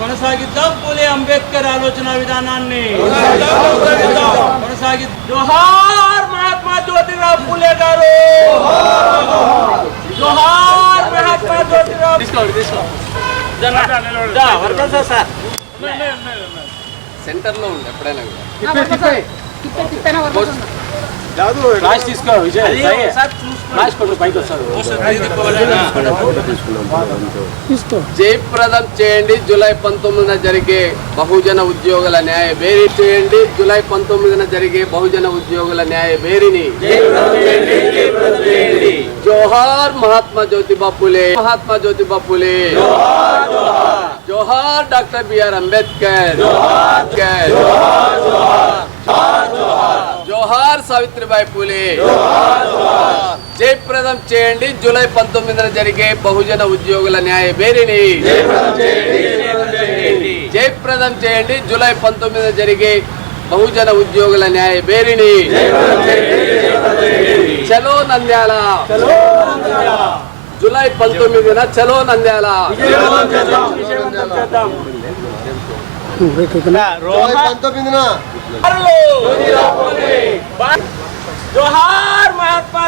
కొనసాగిద్దాం పూలే అంబేద్కర్ ఆలోచన విధానాన్ని జోహార్ మహాత్మా జ్యోతిరావు పూలే గారు, జోహార్ మహాత్మా జ్యోతిరావు. సెంటర్ లో ఉంది ఎప్పుడైనా జయప్రదం చేయండి జూలై 19న జరిగే బహుజన ఉద్యోగుల న్యాయ బేరీ చేయండి. జూలై 19న జరిగే బహుజన ఉద్యోగుల న్యాయ బేరీని జోహార్ మహాత్మా జ్యోతిబా పూలే, మహాత్మా జ్యోతిబా పూలే, జోహార్ డాక్టర్ బిఆర్ అంబేద్కర్, జోహార్ సావిత్రిబాయి పూలే. జయప్రదం చేయండి జూలై 19న జరిగే బహుజన ఉద్యోగుల న్యాయ బేరీని జయప్రదం చేయండి. జూలై 19న జరిగే బహుజన ఉద్యోగుల న్యాయ బేరీని. చలో నంద్యాల, జూలై 19న చలో నంద్యాల. జోహార్ మహాత్మా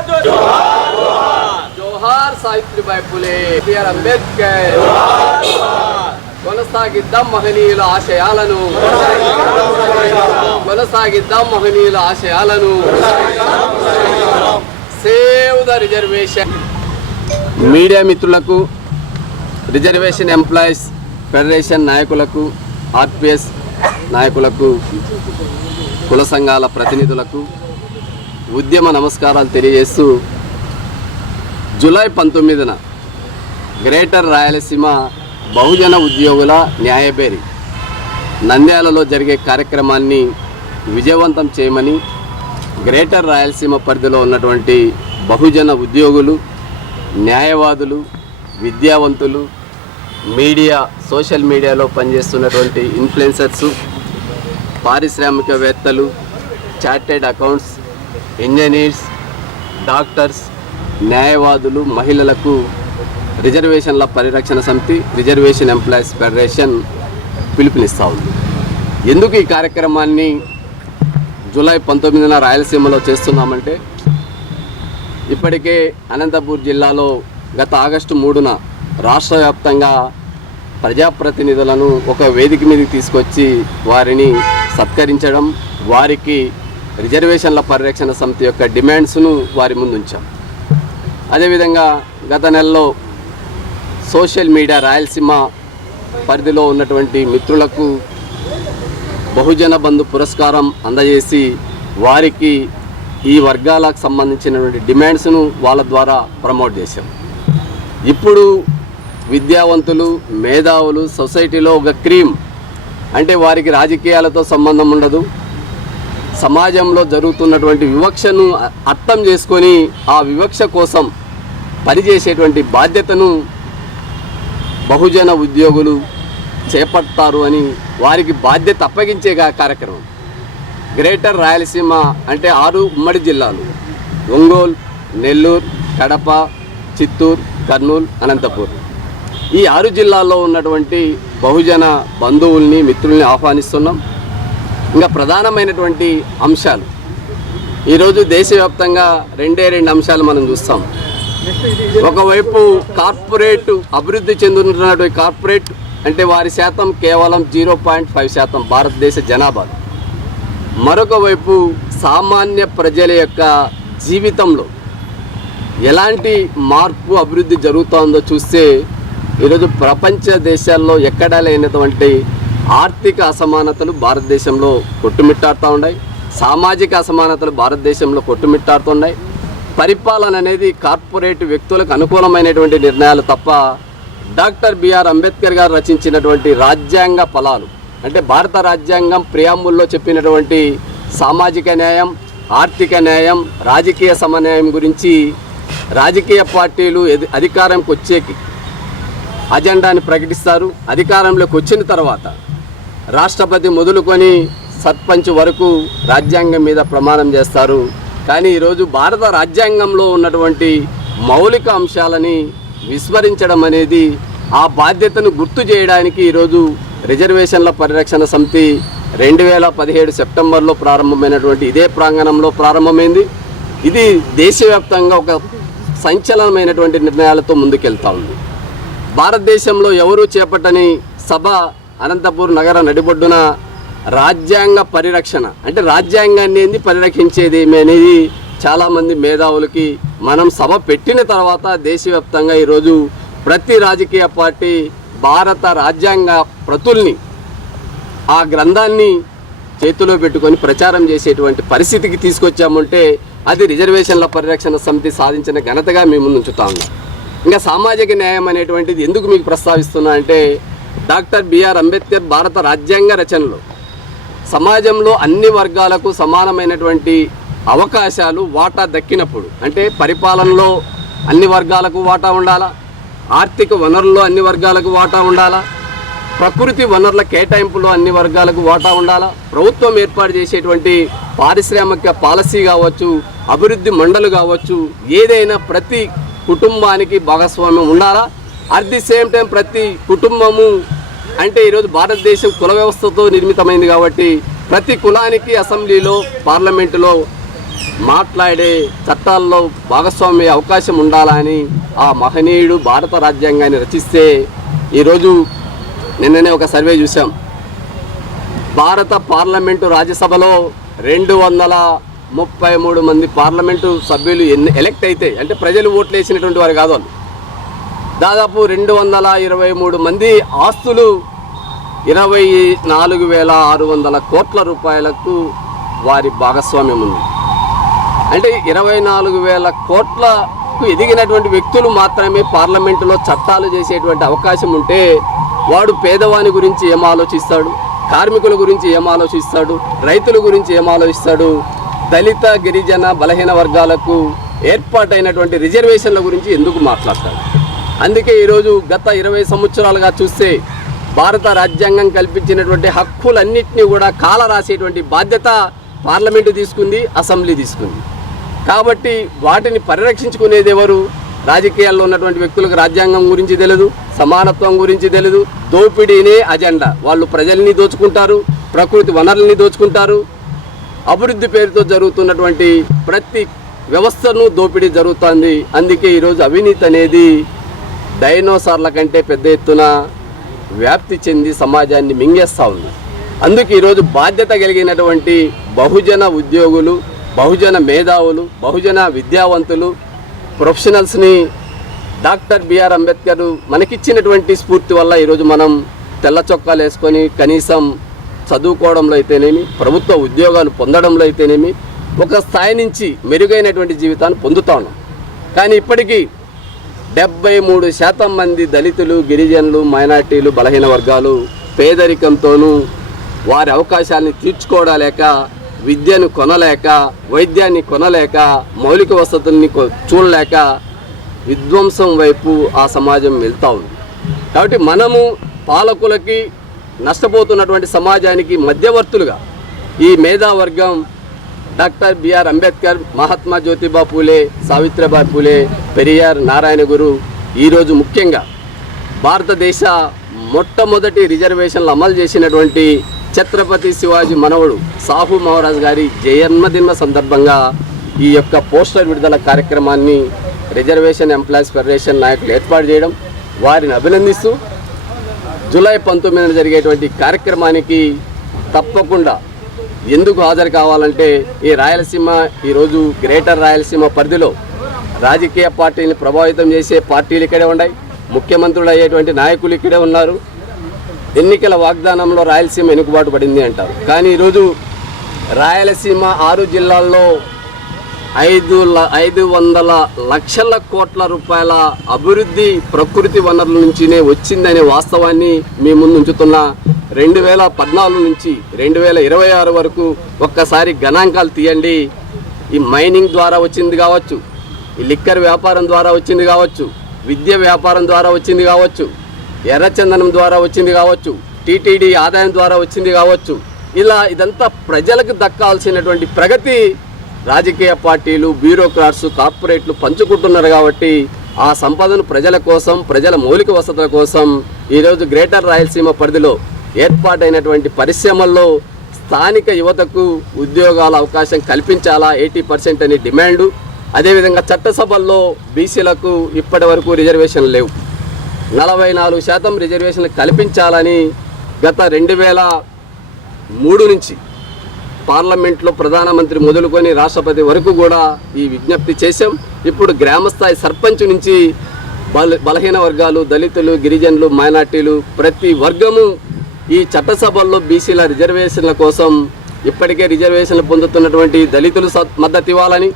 జోహార్ సావిత్రిబాయి పూలే, బిఆర్ అంబేద్కర్. కొనసాగిద్దాం మహనీయుల ఆశయాలను, కొనసాగిద్దాం మహనీయుల ఆశయాలను. Save the reservation. మీడియా మిత్రులకు, రిజర్వేషన్ ఎంప్లాయీస్ ఫెడరేషన్ నాయకులకు, ఆర్పిఎస్ నాయకులకు, కుల సంఘాల ప్రతినిధులకు ఉద్యమ నమస్కారాలు తెలియజేస్తూ జూలై 19న గ్రేటర్ రాయలసీమ బహుజన ఉద్యోగుల న్యాయబేరీ నంద్యాలలో జరిగే కార్యక్రమాన్ని విజయవంతం చేయమని గ్రేటర్ రాయలసీమ పరిధిలో ఉన్నటువంటి బహుజన ఉద్యోగులు, న్యాయవాదులు, విద్యావంతులు, మీడియా, సోషల్ మీడియాలో పనిచేస్తున్నటువంటి ఇన్ఫ్లుయెన్సర్సు, పారిశ్రామికవేత్తలు, చార్టెడ్ అకౌంట్స్, ఇంజనీర్స్, డాక్టర్స్, న్యాయవాదులు, మహిళలకు రిజర్వేషన్ల పరిరక్షణ సమితి, రిజర్వేషన్ ఎంప్లాయీస్ ఫెడరేషన్ పిలుపునిస్తూ ఉంది. ఎందుకు ఈ కార్యక్రమాన్ని జూలై 19న రాయలసీమలో చేస్తున్నామంటే, ఇప్పటికే అనంతపూర్ జిల్లాలో గత ఆగస్టు 3న రాష్ట్ర వ్యాప్తంగా ప్రజాప్రతినిధులను ఒక వేదిక మీదకి తీసుకొచ్చి వారిని సత్కరించడం, వారికి రిజర్వేషన్ల పరిరక్షణ సమితి యొక్క డిమాండ్స్ను వారి ముందుంచాం. అదేవిధంగా గత నెలలో సోషల్ మీడియా రాయలసీమ పరిధిలో ఉన్నటువంటి మిత్రులకు బహుజన బంధు పురస్కారం అందజేసి వారికి ఈ వర్గాలకు సంబంధించినటువంటి డిమాండ్స్ను వాళ్ళ ద్వారా ప్రమోట్ చేశాం. ఇప్పుడు విద్యావంతులు, మేధావులు సొసైటీలో ఒక క్రీమ్ అంటే వారికి రాజకీయాలతో సంబంధం ఉండదు, సమాజంలో జరుగుతున్నటువంటి వివక్షను అర్థం చేసుకొని ఆ వివక్ష కోసం పనిచేసేటువంటి బాధ్యతను బహుజన ఉద్యోగులు చేపడతారు అని వారికి బాధ్యత అప్పగించే కార్యక్రమం. గ్రేటర్ రాయలసీమ అంటే 6 ఉమ్మడి జిల్లాలు: ఒంగోలు, నెల్లూరు, కడప, చిత్తూరు, కర్నూలు, అనంతపూర్. ఈ 6 జిల్లాల్లో ఉన్నటువంటి బహుజన బంధువుల్ని, మిత్రుల్ని ఆహ్వానిస్తున్నాం. ఇంకా ప్రధానమైనటువంటి అంశాలు ఈరోజు దేశవ్యాప్తంగా 2 అంశాలు మనం చూస్తాం. ఒకవైపు కార్పొరేట్ అభివృద్ధి చెందుతున్నటువంటి కార్పొరేట్ అంటే వారి శాతం కేవలం 0.5% భారతదేశ జనాభాలో. మరొక వైపు సామాన్య ప్రజల యొక్క జీవితంలో ఎలాంటి మార్పు అభివృద్ధి జరుగుతుందో చూస్తే ఈరోజు ప్రపంచ దేశాల్లో ఎక్కడా లేనటువంటి ఆర్థిక అసమానతలు భారతదేశంలో కొట్టుమిట్టాడుతూ ఉన్నాయి. సామాజిక అసమానతలు భారతదేశంలో కొట్టుమిట్టాడుతున్నాయి. పరిపాలన అనేది కార్పొరేట్ వ్యక్తులకు అనుకూలమైనటువంటి నిర్ణయాలు తప్ప డాక్టర్ బిఆర్ అంబేద్కర్ గారు రచించినటువంటి రాజ్యాంగ ఫలాలు అంటే భారత రాజ్యాంగం ప్రియాంబుల్లో చెప్పినటువంటి సామాజిక న్యాయం, ఆర్థిక న్యాయం, రాజకీయ సమన్వయం గురించి రాజకీయ పార్టీలు అధికారంకి వచ్చేకి అజెండాని ప్రకటిస్తారు. అధికారంలోకి వచ్చిన తర్వాత రాష్ట్రపతి మొదలుకొని సర్పంచ్ వరకు రాజ్యాంగం మీద ప్రమాణం చేస్తారు. కానీ ఈరోజు భారత రాజ్యాంగంలో ఉన్నటువంటి మౌలిక అంశాలని విస్మరించడం అనేది ఆ బాధ్యతను గుర్తు చేయడానికి ఈరోజు రిజర్వేషన్ల పరిరక్షణ సమితి 2017 సెప్టెంబర్లో ప్రారంభమైనటువంటి ఇదే ప్రాంగణంలో ప్రారంభమైంది. ఇది దేశవ్యాప్తంగా ఒక సంచలనమైనటువంటి నిర్ణయాలతో ముందుకెళ్తా ఉంది. భారతదేశంలో ఎవరూ చేపట్టని సభ అనంతపూర్ నగర నడిబొడ్డున రాజ్యాంగ పరిరక్షణ అంటే రాజ్యాంగాన్ని ఏంది పరిరక్షించేది ఏమి అనేది చాలామంది మేధావులకి మనం సభ పెట్టిన తర్వాత దేశవ్యాప్తంగా ఈరోజు ప్రతి రాజకీయ పార్టీ భారత రాజ్యాంగ ప్రతుల్ని ఆ గ్రంథాన్ని చేతిలో పెట్టుకొని ప్రచారం చేసేటువంటి పరిస్థితికి తీసుకొచ్చామంటే అది రిజర్వేషన్ల పరిరక్షణ సమితి సాధించిన ఘనతగా మేము ముందుంచుతా ఉన్నాం. ఇంకా సామాజిక న్యాయం అనేటువంటిది ఎందుకు మీకు ప్రస్తావిస్తున్నా అంటే డాక్టర్ బిఆర్ అంబేద్కర్ భారత రాజ్యాంగ రచనలో సమాజంలో అన్ని వర్గాలకు సమానమైనటువంటి అవకాశాలు వాటా దక్కినప్పుడు అంటే పరిపాలనలో అన్ని వర్గాలకు వాటా ఉండాలా, ఆర్థిక వనరుల్లో అన్ని వర్గాలకు వాటా ఉండాలా, ప్రకృతి వనరుల కేటాయింపులో అన్ని వర్గాలకు వాటా ఉండాలా, ప్రభుత్వం ఏర్పాటు చేసేటువంటి పారిశ్రామిక పాలసీ కావచ్చు, అభివృద్ధి మండలి కావచ్చు, ఏదైనా ప్రతి కుటుంబానికి భాగస్వామ్యం ఉండాలా. అట్ ది సేమ్ టైం ప్రతి కుటుంబము అంటే ఈరోజు భారతదేశం కుల వ్యవస్థతో నిర్మితమైంది కాబట్టి ప్రతి కులానికి అసెంబ్లీలో పార్లమెంటులో మాట్లాడే చట్టాల్లో భాగస్వామ్య అవకాశం ఉండాలని ఆ మహనీయుడు భారత రాజ్యాంగాన్ని రచిస్తే ఈరోజు నిన్ననే ఒక సర్వే చూసాం. భారత పార్లమెంటు రాజ్యసభలో 233 మంది పార్లమెంటు సభ్యులు ఎలెక్ట్ అయితే అంటే ప్రజలు ఓట్లు వేసినటువంటి వారు కాదు. దాదాపు 223 మంది ఆస్తులు 24,600 కోట్ల రూపాయలకు వారి భాగస్వామ్యం ఉంది. అంటే 24,000 కోట్లకు ఎదిగినటువంటి వ్యక్తులు మాత్రమే పార్లమెంటులో చట్టాలు చేసేటువంటి అవకాశం ఉంటే వాడు పేదవాని గురించి ఏం ఆలోచిస్తాడు, కార్మికుల గురించి ఏం ఆలోచిస్తాడు, రైతుల గురించి ఏం ఆలోచిస్తాడు, దళిత గిరిజన బలహీన వర్గాలకు ఏర్పాటైనటువంటి రిజర్వేషన్ల గురించి ఎందుకు మాట్లాడతాడు? అందుకే ఈరోజు గత 20 సంవత్సరాలుగా చూస్తే భారత రాజ్యాంగం కల్పించినటువంటి హక్కులన్నింటినీ కూడా కాల రాసేటువంటి బాధ్యత పార్లమెంటు తీసుకుంది, అసెంబ్లీ తీసుకుంది. కాబట్టి వాటిని పరిరక్షించుకునేది ఎవరు? రాజకీయాల్లో ఉన్నటువంటి వ్యక్తులకు రాజ్యాంగం గురించి తెలియదు, సమానత్వం గురించి తెలియదు, దోపిడీనే అజెండా. వాళ్ళు ప్రజల్ని దోచుకుంటారు, ప్రకృతి వనరుల్ని దోచుకుంటారు, అభివృద్ధి పేరుతో జరుగుతున్నటువంటి ప్రతి వ్యవస్థను దోపిడీ జరుగుతుంది. అందుకే ఈరోజు అవినీతి అనేది డైనోసార్ల కంటే పెద్ద ఎత్తున వ్యాప్తి చెంది సమాజాన్ని మింగేస్తూ ఉంది. అందుకే ఈరోజు బాధ్యత కలిగినటువంటి బహుజన ఉద్యోగులు, బహుజన మేధావులు, బహుజన విద్యావంతులు, ప్రొఫెషనల్స్ని డాక్టర్ బిఆర్ అంబేద్కర్ మనకిచ్చినటువంటి స్ఫూర్తి వల్ల ఈరోజు మనం తెల్ల చొక్కాలు వేసుకొని కనీసం చదువుకోవడంలో అయితేనేమి, ప్రభుత్వ ఉద్యోగాలు పొందడంలో అయితేనేమి ఒక స్థాయి నుంచి మెరుగైనటువంటి జీవితాన్ని పొందుతూ ఉన్నాం. కానీ ఇప్పటికీ 73% మంది దళితులు, గిరిజనులు, మైనార్టీలు, బలహీన వర్గాలు పేదరికంతోనూ వారి అవకాశాలని తీర్చుకోవడాలేక, విద్యను కొనలేక, వైద్యాన్ని కొనలేక, మౌలిక వసతుల్ని చూడలేక విధ్వంసం వైపు ఆ సమాజం వెళ్తూ ఉంది. కాబట్టి మనము పాలకులకి, నష్టపోతున్నటువంటి సమాజానికి మధ్యవర్తులుగా ఈ మేధావర్గం డాక్టర్ బిఆర్ అంబేద్కర్, మహాత్మా జ్యోతిబా పూలే, సావిత్రిబాయి పూలే, పెరియార్, నారాయణ గురు ఈరోజు ముఖ్యంగా భారతదేశ మొట్టమొదటి రిజర్వేషన్లు అమలు చేసినటువంటి ఛత్రపతి శివాజీ మనవడు సాహు మహారాజ్ గారి జన్మదిన సందర్భంగా ఈ యొక్క పోస్టర్ విడుదల కార్యక్రమాన్ని రిజర్వేషన్ ఎంప్లాయీస్ ఫెడరేషన్ నాయకులు ఏర్పాటు చేయడం వారిని అభినందిస్తూ జూలై 19న జరిగేటువంటి కార్యక్రమానికి తప్పకుండా ఎందుకు హాజరు కావాలంటే ఈ రాయలసీమ ఈరోజు గ్రేటర్ రాయలసీమ పరిధిలో రాజకీయ పార్టీని ప్రభావితం చేసే పార్టీలు ఇక్కడే ఉన్నాయి, ముఖ్యమంత్రులు అయ్యేటువంటి నాయకులు ఇక్కడే ఉన్నారు. ఎన్నికల వాగ్దానంలో రాయలసీమ వెనుకబాటు పడింది అంటారు, కానీ ఈరోజు రాయలసీమ 6 జిల్లాల్లో 500 లక్షల కోట్ల రూపాయల అభివృద్ధి ప్రకృతి వనరుల నుంచినే వచ్చిందనే వాస్తవాన్ని మీ ముందు ఉంచుతున్న 2014 నుంచి 2026 వరకు ఒక్కసారి గణాంకాలు తీయండి. ఈ మైనింగ్ ద్వారా వచ్చింది కావచ్చు, ఈ లిక్కర్ వ్యాపారం ద్వారా వచ్చింది కావచ్చు, విద్య వ్యాపారం ద్వారా వచ్చింది కావచ్చు, ఎర్రచందనం ద్వారా వచ్చింది కావచ్చు, టీటీడీ ఆదాయం ద్వారా వచ్చింది కావచ్చు, ఇదంతా ప్రజలకు దక్కాల్సినటువంటి ప్రగతి రాజకీయ పార్టీలు, బ్యూరోక్రాట్స్, కార్పొరేట్లు పంచుకుంటున్నారు. కాబట్టి ఆ సంపదను ప్రజల కోసం, ప్రజల మౌలిక వసతుల కోసం ఈరోజు గ్రేటర్ రాయలసీమ పరిధిలో ఏర్పాటైనటువంటి పరిశ్రమల్లో స్థానిక యువతకు ఉద్యోగాల అవకాశం కల్పించాలా 80% అనే డిమాండు. అదేవిధంగా చట్టసభల్లో బీసీలకు ఇప్పటి వరకు రిజర్వేషన్లు లేవు, 44% రిజర్వేషన్లు కల్పించాలని గత 2003 నుంచి పార్లమెంట్లో ప్రధానమంత్రి మొదలుకొని రాష్ట్రపతి వరకు కూడా ఈ విజ్ఞప్తి చేశాం. ఇప్పుడు గ్రామస్థాయి సర్పంచ్ నుంచి బలహీన వర్గాలు, దళితులు, గిరిజనులు, మైనార్టీలు ప్రతి వర్గము ఈ చట్టసభల్లో బీసీల రిజర్వేషన్ల కోసం ఇప్పటికే రిజర్వేషన్లు పొందుతున్నటువంటి దళితులు మద్దతు ఇవ్వాలని,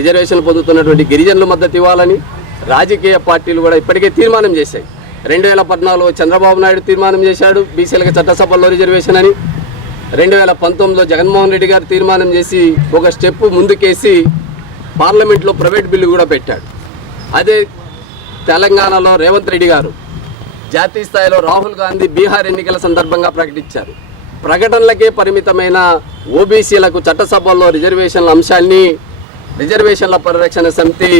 రిజర్వేషన్లు పొందుతున్నటువంటి గిరిజనులు మద్దతు ఇవ్వాలని రాజకీయ పార్టీలు కూడా ఇప్పటికే తీర్మానం చేశాయి. 2014లో చంద్రబాబు నాయుడు తీర్మానం చేశాడు బీసీలకు చట్టసభల్లో రిజర్వేషన్ అని. 2019లో జగన్మోహన్ రెడ్డి గారు తీర్మానం చేసి ఒక స్టెప్ ముందుకేసి పార్లమెంట్లో ప్రైవేట్ బిల్లు కూడా పెట్టాడు. అదే తెలంగాణలో రేవంత్ రెడ్డి గారు, జాతీయ స్థాయిలో రాహుల్ గాంధీ బీహార్ ఎన్నికల సందర్భంగా ప్రకటించారు. ప్రకటనలకే పరిమితమైన ఓబీసీలకు చట్టసభల్లో రిజర్వేషన్ల అంశాన్ని రిజర్వేషన్ల పరిరక్షణ సమితి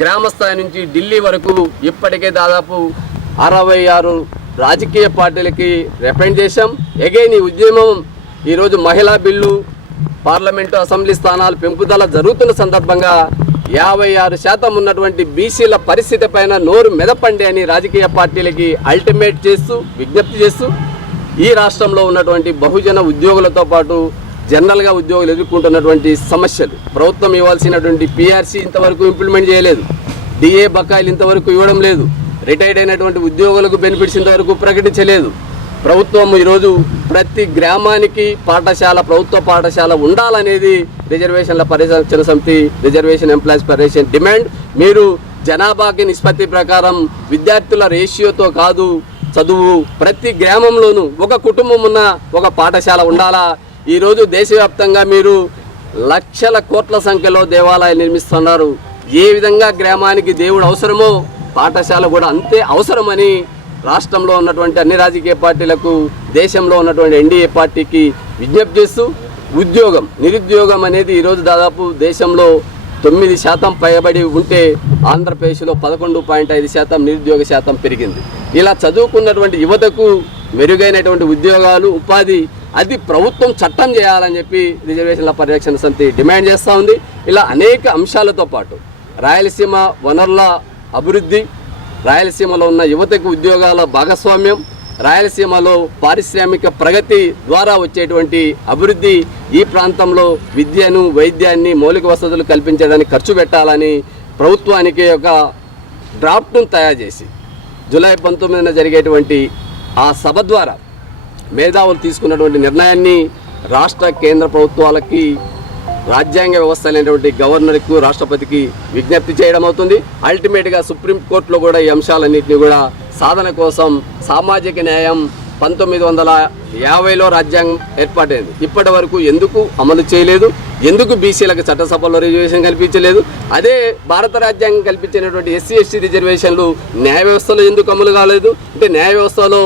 గ్రామ స్థాయి నుంచి ఢిల్లీ వరకు ఇప్పటికే దాదాపు 66 రాజకీయ పార్టీలకి రిప్రజెంట్ చేశాం. ఎగైన్ ఈ ఉద్యమం ఈరోజు మహిళా బిల్లు, పార్లమెంటు, అసెంబ్లీ స్థానాలు పెంపుదల జరుగుతున్న సందర్భంగా 56% ఉన్నటువంటి బీసీల పరిస్థితి పైన నోరు మెదపండి అని రాజకీయ పార్టీలకి అల్టిమేట్ చేస్తూ, విజ్ఞప్తి చేస్తూ ఈ రాష్ట్రంలో ఉన్నటువంటి బహుజన ఉద్యోగులతో పాటు జనరల్గా ఉద్యోగులు ఎదుర్కొంటున్నటువంటి సమస్యలు, ప్రభుత్వం ఇవ్వాల్సినటువంటి పీఆర్సీ ఇంతవరకు ఇంప్లిమెంట్ చేయలేదు, డిఏ బకాయిలు ఇంతవరకు ఇవ్వడం లేదు, రిటైర్డ్ అయినటువంటి ఉద్యోగులకు బెనిఫిట్స్ ఇంతవరకు ప్రకటించలేదు. ప్రభుత్వం ఈరోజు ప్రతి గ్రామానికి పాఠశాల, ప్రభుత్వ పాఠశాల ఉండాలనేది రిజర్వేషన్ల పరిరక్షణ సమితి, రిజర్వేషన్ ఎంప్లాయీస్ ఫెడరేషన్ డిమాండ్. మీరు జనాభాకి నిష్పత్తి ప్రకారం విద్యార్థుల రేషియోతో కాదు చదువు, ప్రతి గ్రామంలోనూ ఒక కుటుంబం ఉన్న ఒక పాఠశాల ఉండాలా. ఈరోజు దేశవ్యాప్తంగా మీరు లక్షల కోట్ల సంఖ్యలో దేవాలయాలు నిర్మిస్తున్నారు. ఏ విధంగా గ్రామానికి దేవుడు అవసరమో పాఠశాల కూడా అంతే అవసరమని రాష్ట్రంలో ఉన్నటువంటి అన్ని రాజకీయ పార్టీలకు, దేశంలో ఉన్నటువంటి ఎన్డీఏ పార్టీకి విజ్ఞప్తి చేస్తూ, నిరుద్యోగం అనేది ఈరోజు దాదాపు దేశంలో 9% పైబడి ఉంటే ఆంధ్రప్రదేశ్లో 11.5% నిరుద్యోగ శాతం పెరిగింది. ఇలా చదువుకున్నటువంటి యువతకు మెరుగైనటువంటి ఉద్యోగాలు, ఉపాధి అది ప్రభుత్వం చట్టం చేయాలని చెప్పి రిజర్వేషన్ల పరిరక్షణ సమితి డిమాండ్ చేస్తూ ఉంది. ఇలా అనేక అంశాలతో పాటు రాయలసీమ వనరుల అభివృద్ధి, రాయలసీమలో ఉన్న యువతకు ఉద్యోగాల భాగస్వామ్యం, రాయలసీమలో పారిశ్రామిక ప్రగతి ద్వారా వచ్చేటువంటి అభివృద్ధి, ఈ ప్రాంతంలో విద్యను, వైద్యాన్ని, మౌలిక వసతులు కల్పించేదానికి ఖర్చు పెట్టాలని ప్రభుత్వానికి ఒక డ్రాఫ్ట్ను తయారు చేసి జూలై 19న జరిగేటువంటి ఆ సభ ద్వారా మేధావులు తీసుకున్నటువంటి నిర్ణయాన్ని రాష్ట్ర, కేంద్ర ప్రభుత్వాలకి, రాజ్యాంగ వ్యవస్థ అయినటువంటి గవర్నర్కు, రాష్ట్రపతికి విజ్ఞప్తి చేయడం అవుతుంది. అల్టిమేట్గా సుప్రీంకోర్టులో కూడా ఈ అంశాలన్నింటినీ కూడా సాధన కోసం సామాజిక న్యాయం 1950లో రాజ్యాంగం ఏర్పాటైంది. ఇప్పటి వరకు ఎందుకు అమలు చేయలేదు, ఎందుకు బీసీలకు చట్టసభలో రిజర్వేషన్ కల్పించలేదు, అదే భారత రాజ్యాంగం కల్పించినటువంటి ఎస్సీ ఎస్టీ రిజర్వేషన్లు న్యాయ వ్యవస్థలో ఎందుకు అమలు కాలేదు అంటే న్యాయ వ్యవస్థలో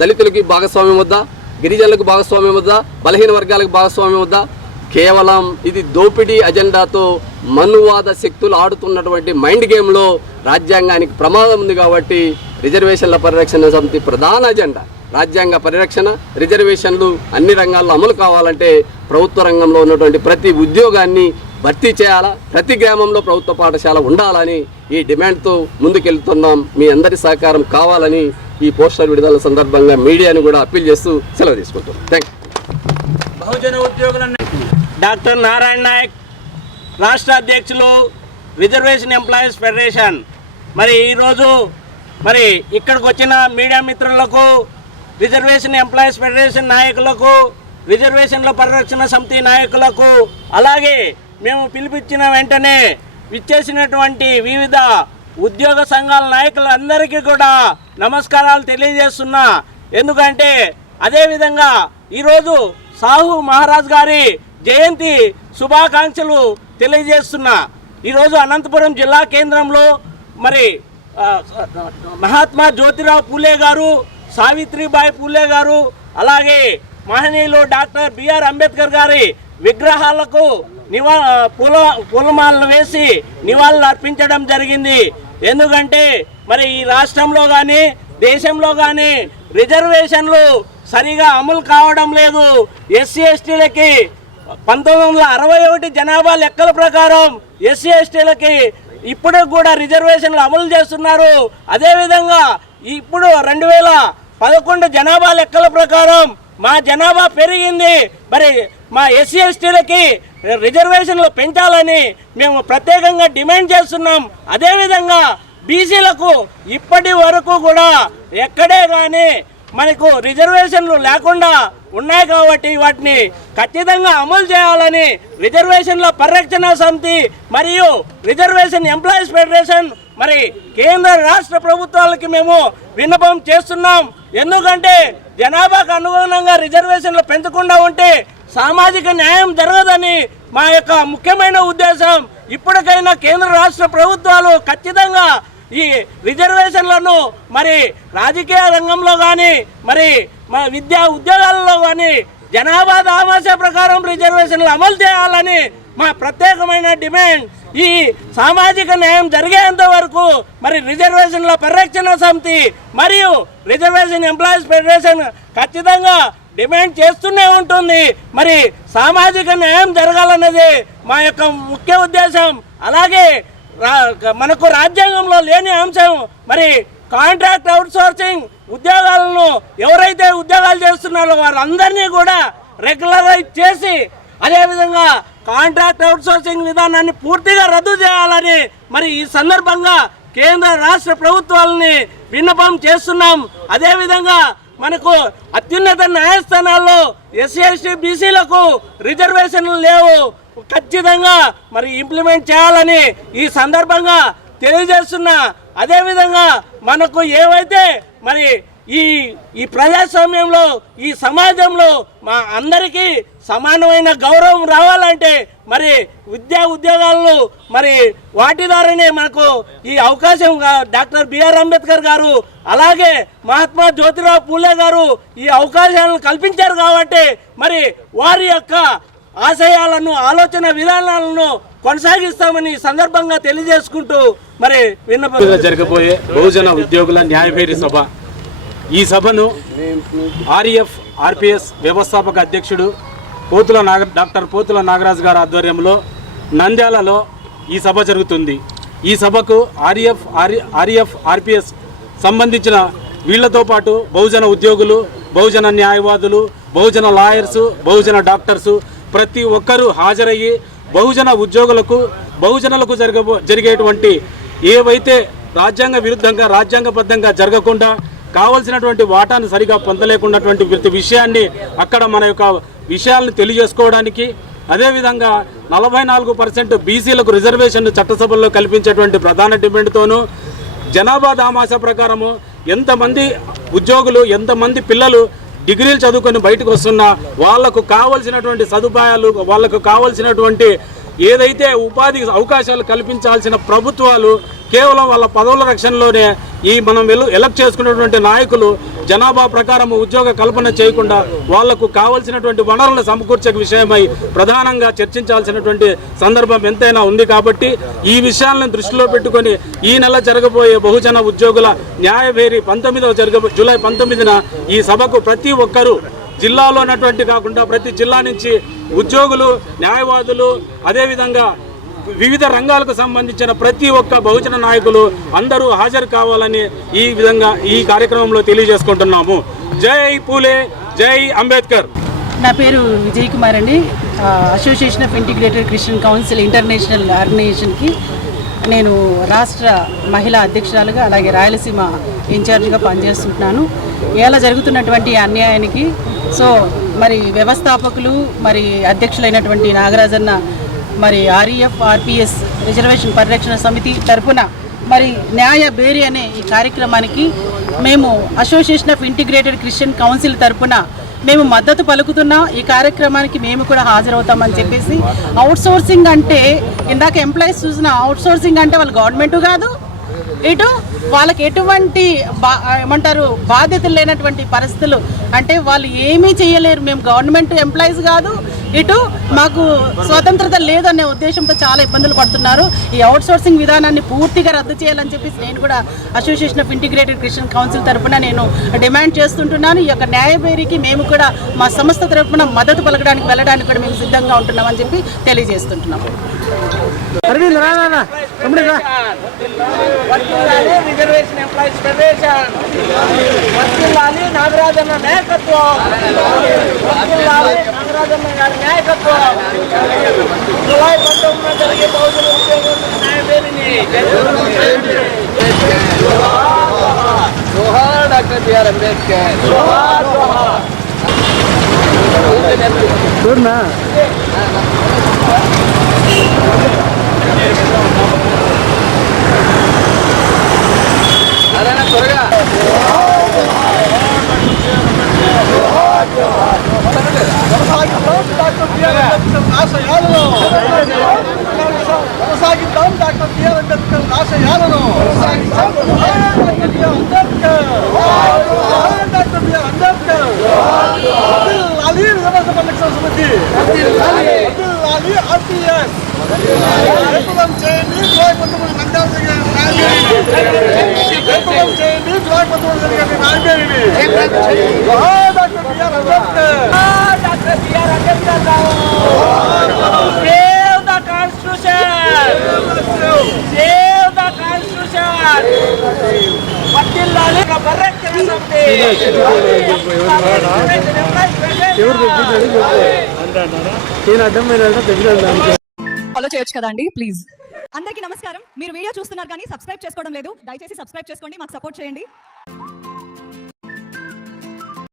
దళితులకి భాగస్వామ్యం వద్దా, గిరిజనులకు భాగస్వామ్యం వద్దా, బలహీన వర్గాలకు భాగస్వామ్యం వద్దా? కేవలం ఇది దోపిడీ అజెండాతో మనువాద శక్తులు ఆడుతున్నటువంటి మైండ్ గేమ్లో రాజ్యాంగానికి ప్రమాదం ఉంది. కాబట్టి రిజర్వేషన్ల పరిరక్షణ సమితి ప్రధాన అజెండా రాజ్యాంగ పరిరక్షణ. రిజర్వేషన్లు అన్ని రంగాల్లో అమలు కావాలంటే ప్రభుత్వ రంగంలో ఉన్నటువంటి ప్రతి ఉద్యోగాన్ని భర్తీ చేయాలా, ప్రతి గ్రామంలో ప్రభుత్వ పాఠశాల ఉండాలని ఈ డిమాండ్తో ముందుకెళ్తున్నాం. మీ అందరి సహకారం కావాలని ఈ పోస్టర్ విడుదల సందర్భంగా మీడియాను కూడా అప్పీల్ చేస్తూ సెలవు తీసుకుంటాం. Thank you. బహుజన ఉద్యోగుల డాక్టర్ నారాయణ నాయక్, రాష్ట్ర అధ్యక్షులు, రిజర్వేషన్ ఎంప్లాయీస్ ఫెడరేషన్. మరి ఈరోజు మరి ఇక్కడికి వచ్చిన మీడియా మిత్రులకు, రిజర్వేషన్ ఎంప్లాయీస్ ఫెడరేషన్ నాయకులకు, రిజర్వేషన్ల పరిరక్షణ సమితి నాయకులకు, అలాగే మేము పిలిపించిన వెంటనే విచ్చేసినటువంటి వివిధ ఉద్యోగ సంఘాల నాయకులందరికీ కూడా నమస్కారాలు తెలియజేస్తున్నా. ఎందుకంటే అదేవిధంగా ఈరోజు సాహు మహారాజ్ గారి జయంతి శుభాకాంక్షలు తెలియజేస్తున్నా. ఈరోజు అనంతపురం జిల్లా కేంద్రంలో మరి మహాత్మా జ్యోతిరావు పూలే గారు, సావిత్రిబాయి పూలే గారు, అలాగే మహనీయులు డాక్టర్ బిఆర్ అంబేద్కర్ గారి విగ్రహాలకు పూలమాలను వేసి నివాళులు అర్పించడం జరిగింది. ఎందుకంటే మరి ఈ రాష్ట్రంలో కానీ దేశంలో కానీ రిజర్వేషన్లు సరిగా అమలు కావడం లేదు. ఎస్సీ ఎస్టీలకి 1961 జనాభా లెక్కల ప్రకారం ఎస్సీ ఎస్టీలకి ఇప్పుడు కూడా రిజర్వేషన్లు అమలు చేస్తున్నారు. అదేవిధంగా ఇప్పుడు 2011 జనాభా లెక్కల ప్రకారం మా జనాభా పెరిగింది. మరి మా ఎస్సీ ఎస్టీలకి రిజర్వేషన్లు పెంచాలని మేము ప్రత్యేకంగా డిమాండ్ చేస్తున్నాం. అదేవిధంగా బీసీలకు ఇప్పటి వరకు కూడా ఎక్కడే కానీ మనకు రిజర్వేషన్లు లేకుండా ఉన్నాయి కాబట్టి వాటిని ఖచ్చితంగా అమలు చేయాలని రిజర్వేషన్ల పరిరక్షణ సమితి మరియు రిజర్వేషన్ ఎంప్లాయీస్ ఫెడరేషన్ మరి కేంద్ర రాష్ట్ర ప్రభుత్వాలకి మేము విన్నపం చేస్తున్నాం. ఎందుకంటే జనాభాకు అనుగుణంగా రిజర్వేషన్లు పెంచకుండా ఉంటే సామాజిక న్యాయం జరగదని మా యొక్క ముఖ్యమైన ఉద్దేశం. ఇప్పటికైనా కేంద్ర రాష్ట్ర ప్రభుత్వాలు ఖచ్చితంగా ఈ రిజర్వేషన్లను మరి రాజకీయ రంగంలో కానీ మరి విద్యా ఉద్యోగాలలో కానీ జనాభా దామాషా ప్రకారం రిజర్వేషన్లు అమలు చేయాలని మా ప్రత్యేకమైన డిమాండ్. ఈ సామాజిక న్యాయం జరిగేంత వరకు మరి రిజర్వేషన్ల పరిరక్షణ సమితి మరియు రిజర్వేషన్ ఎంప్లాయీస్ ఫెడరేషన్ ఖచ్చితంగా డిమాండ్ చేస్తూనే ఉంటుంది. మరి సామాజిక న్యాయం జరగాలన్నది మా యొక్క ముఖ్య ఉద్దేశం. అలాగే మనకు రాజ్యాంగంలో లేని అంశం మరి కాంట్రాక్ట్ అవుట్సోర్సింగ్ ఉద్యోగాలను ఎవరైతే ఉద్యోగాలు చేస్తున్నారో వారందరినీ కూడా రెగ్యులరైజ్ చేసి అదేవిధంగా కాంట్రాక్ట్ అవుట్సోర్సింగ్ విధానాన్ని పూర్తిగా రద్దు చేయాలని మరి ఈ సందర్భంగా కేంద్ర రాష్ట్ర ప్రభుత్వాలని విన్నపం చేస్తున్నాం. అదేవిధంగా మనకు అత్యున్నత న్యాయస్థానాల్లో ఎస్సీ ఎస్టీ బీసీలకు రిజర్వేషన్లు లేవు. ఖచ్చితంగా మరి ఇంప్లిమెంట్ చేయాలని ఈ సందర్భంగా తెలియజేస్తున్నా. అదేవిధంగా మనకు ఏవైతే మరి ఈ ప్రజాస్వామ్యంలో ఈ సమాజంలో మా అందరికీ సమానమైన గౌరవం రావాలంటే మరి విద్యా ఉద్యోగాలను మరి వాటి ద్వారానే మనకు ఈ అవకాశం డాక్టర్ బిఆర్ అంబేద్కర్ గారు అలాగే మహాత్మా జ్యోతిరావు పూలే గారు ఈ అవకాశాలను కల్పించారు. కాబట్టి మరి వారి యొక్క ఆశయాలను ఆలోచన విధానాలను కొనసాగిస్తామని సందర్భంగా తెలియజేసుకుంటూ మరి జరగబోయే బహుజన ఉద్యోగుల న్యాయవేది సభ, ఈ సభను ఆర్ఎఫ్-ఆర్పిఎస్ వ్యవస్థాపక అధ్యక్షుడు డాక్టర్ పోతుల నాగరాజు గారి ఆధ్వర్యంలో నంద్యాలలో ఈ సభ జరుగుతుంది. ఈ సభకు ఆర్ఎఫ్-ఆర్పిఎస్ సంబంధించిన వీళ్లతో పాటు బహుజన ఉద్యోగులు, బహుజన న్యాయవాదులు, బహుజన లాయర్సు, బహుజన డాక్టర్సు ప్రతి ఒక్కరూ హాజరయ్యి బహుజన ఉద్యోగులకు, బహుజనులకు జరిగేటువంటి ఏవైతే రాజ్యాంగ విరుద్ధంగా రాజ్యాంగబద్ధంగా జరగకుండా కావలసినటువంటి వాటాను సరిగా పొందలేకున్నటువంటి ప్రతి విషయాన్ని అక్కడ మన యొక్క విషయాలను తెలియజేసుకోవడానికి, అదేవిధంగా 44% బీసీలకు రిజర్వేషన్ చట్టసభల్లో కల్పించేటువంటి ప్రధాన డిమాండ్తోనూ జనాభా దామాషా ప్రకారము ఎంతమంది ఉద్యోగులు, ఎంతమంది పిల్లలు డిగ్రీలు చదువుకొని బయటకు వస్తున్నా వాళ్లకు కావలసినటువంటి సదుపాయాలు, వాళ్లకు కావలసినటువంటి ఏదైతే ఉపాధి అవకాశాలు కల్పించాల్సిన ప్రభుత్వాలు కేవలం వాళ్ళ పదవుల రక్షణలోనే మనం ఎలక్ట్ చేసుకున్నటువంటి నాయకులు జనాభా ప్రకారం ఉద్యోగ కల్పన చేయకుండా వాళ్లకు కావలసినటువంటి వనరులను సమకూర్చే విషయమై ప్రధానంగా చర్చించాల్సినటువంటి సందర్భం ఎంతైనా ఉంది. కాబట్టి ఈ విషయాలను దృష్టిలో పెట్టుకొని ఈ నెల జరగబోయే బహుజన ఉద్యోగుల న్యాయవేది జూలై 19న ఈ సభకు ప్రతి ఒక్కరూ జిల్లాలో ఉన్నటువంటి కాకుండా ప్రతి జిల్లా నుంచి ఉద్యోగులు, న్యాయవాదులు, అదేవిధంగా వివిధ రంగాలకు సంబంధించిన ప్రతి ఒక్క బహుజన నాయకులు అందరూ హాజరు కావాలని ఈ విధంగా ఈ కార్యక్రమంలో తెలియజేసుకుంటున్నాము. జై పూలే, జై అంబేద్కర్. నా పేరు విజయ్ కుమార్ అండి. Association of integrated Christian council international ఆర్గనైజేషన్కి నేను రాష్ట్ర మహిళా అధ్యక్షురాలుగా అలాగే రాయలసీమ ఇన్ఛార్జిగా పనిచేస్తుంటున్నాను. ఇలా జరుగుతున్నటువంటి అన్యాయానికి మరి వ్యవస్థాపకులు మరి అధ్యక్షులైనటువంటి నాగరాజన్న మరి ఆర్ఈఎఫ్ ఆర్పిఎస్ రిజర్వేషన్ పరిరక్షణ సమితి తరఫున మరి న్యాయ బేరీ అనే ఈ కార్యక్రమానికి మేము association of integrated Christian council తరఫున మేము మద్దతు పలుకుతున్నా. ఈ కార్యక్రమానికి మేము కూడా హాజరవుతామని చెప్పేసి, అవుట్సోర్సింగ్ అంటే ఇందాక ఎంప్లాయీస్ చూసిన అవుట్సోర్సింగ్ అంటే వాళ్ళు గవర్నమెంట్ కాదు, ఇటు వాళ్ళకి ఎటువంటి ఏమంటారు బాధ్యతలు లేనటువంటి పరిస్థితులు, అంటే వాళ్ళు ఏమీ చేయలేరు. మేము గవర్నమెంట్ ఎంప్లాయీస్ కాదు, ఇటు మాకు స్వతంత్రత లేదనే ఉద్దేశంతో చాలా ఇబ్బందులు పడుతున్నారు. ఈ అవుట్సోర్సింగ్ విధానాన్ని పూర్తిగా రద్దు చేయాలని చెప్పేసి నేను కూడా association of integrated Christian council తరఫున నేను డిమాండ్ చేస్తుంటున్నాను. ఈ యొక్క న్యాయబేరీకి మేము కూడా మా సంస్థ తరఫున మద్దతు పలకడానికి వెళ్ళడానికి కూడా మేము సిద్ధంగా ఉంటున్నామని చెప్పి తెలియజేస్తుంటున్నాము. రిజర్వేషన్ ఎంప్లాయీస్ ఫెడరేషన్ వర్ధిల్లాలి, నాగరాజన్న నాయకత్వం వర్ధిల్లాలి, నాగరాజన్న గారి నాయకత్వం. జూలై 19 జరిగే బహుజన ఉద్యోగుల న్యాయబేరీని జోహార్ డాక్టర్ బిఆర్ అంబేద్కర్. జోహార్ జోహార్. అదేనా త్వరగా కొనసాగిద్దాం డాక్టర్ బిఆర్ అంబేద్కర్ ఆశయాలను. డాక్టర్ బిఆర్ అంబేద్కర్ వర్ధిల్లాలి, రిజర్వేషన్ పరిరక్షణ సమితి వర్ధిల్లాలి, ఆర్పిఎస్ విప్లవం చేయండి. జూలై 19 నంద్యాల జరిగిన న్యాయబేరీని విప్లవం చేయండి. జూలై 19 జరిగిన న్యాయబేరీని. Doctor BR Ambedkar, doctor BR Ambedkar garu. Save the constitution, save the constitution. వర్ధిల్లాలి పరిరక్షణ సమితి. ఫాలో చేయొచ్చు కదండి ప్లీజ్. అందరికీ నమస్కారం. మీరు వీడియో చూస్తున్నారు కానీ సబ్స్క్రైబ్ చేసుకోవడం లేదు. దయచేసి సబ్స్క్రైబ్ చేసుకోండి, మాకు సపోర్ట్ చేయండి.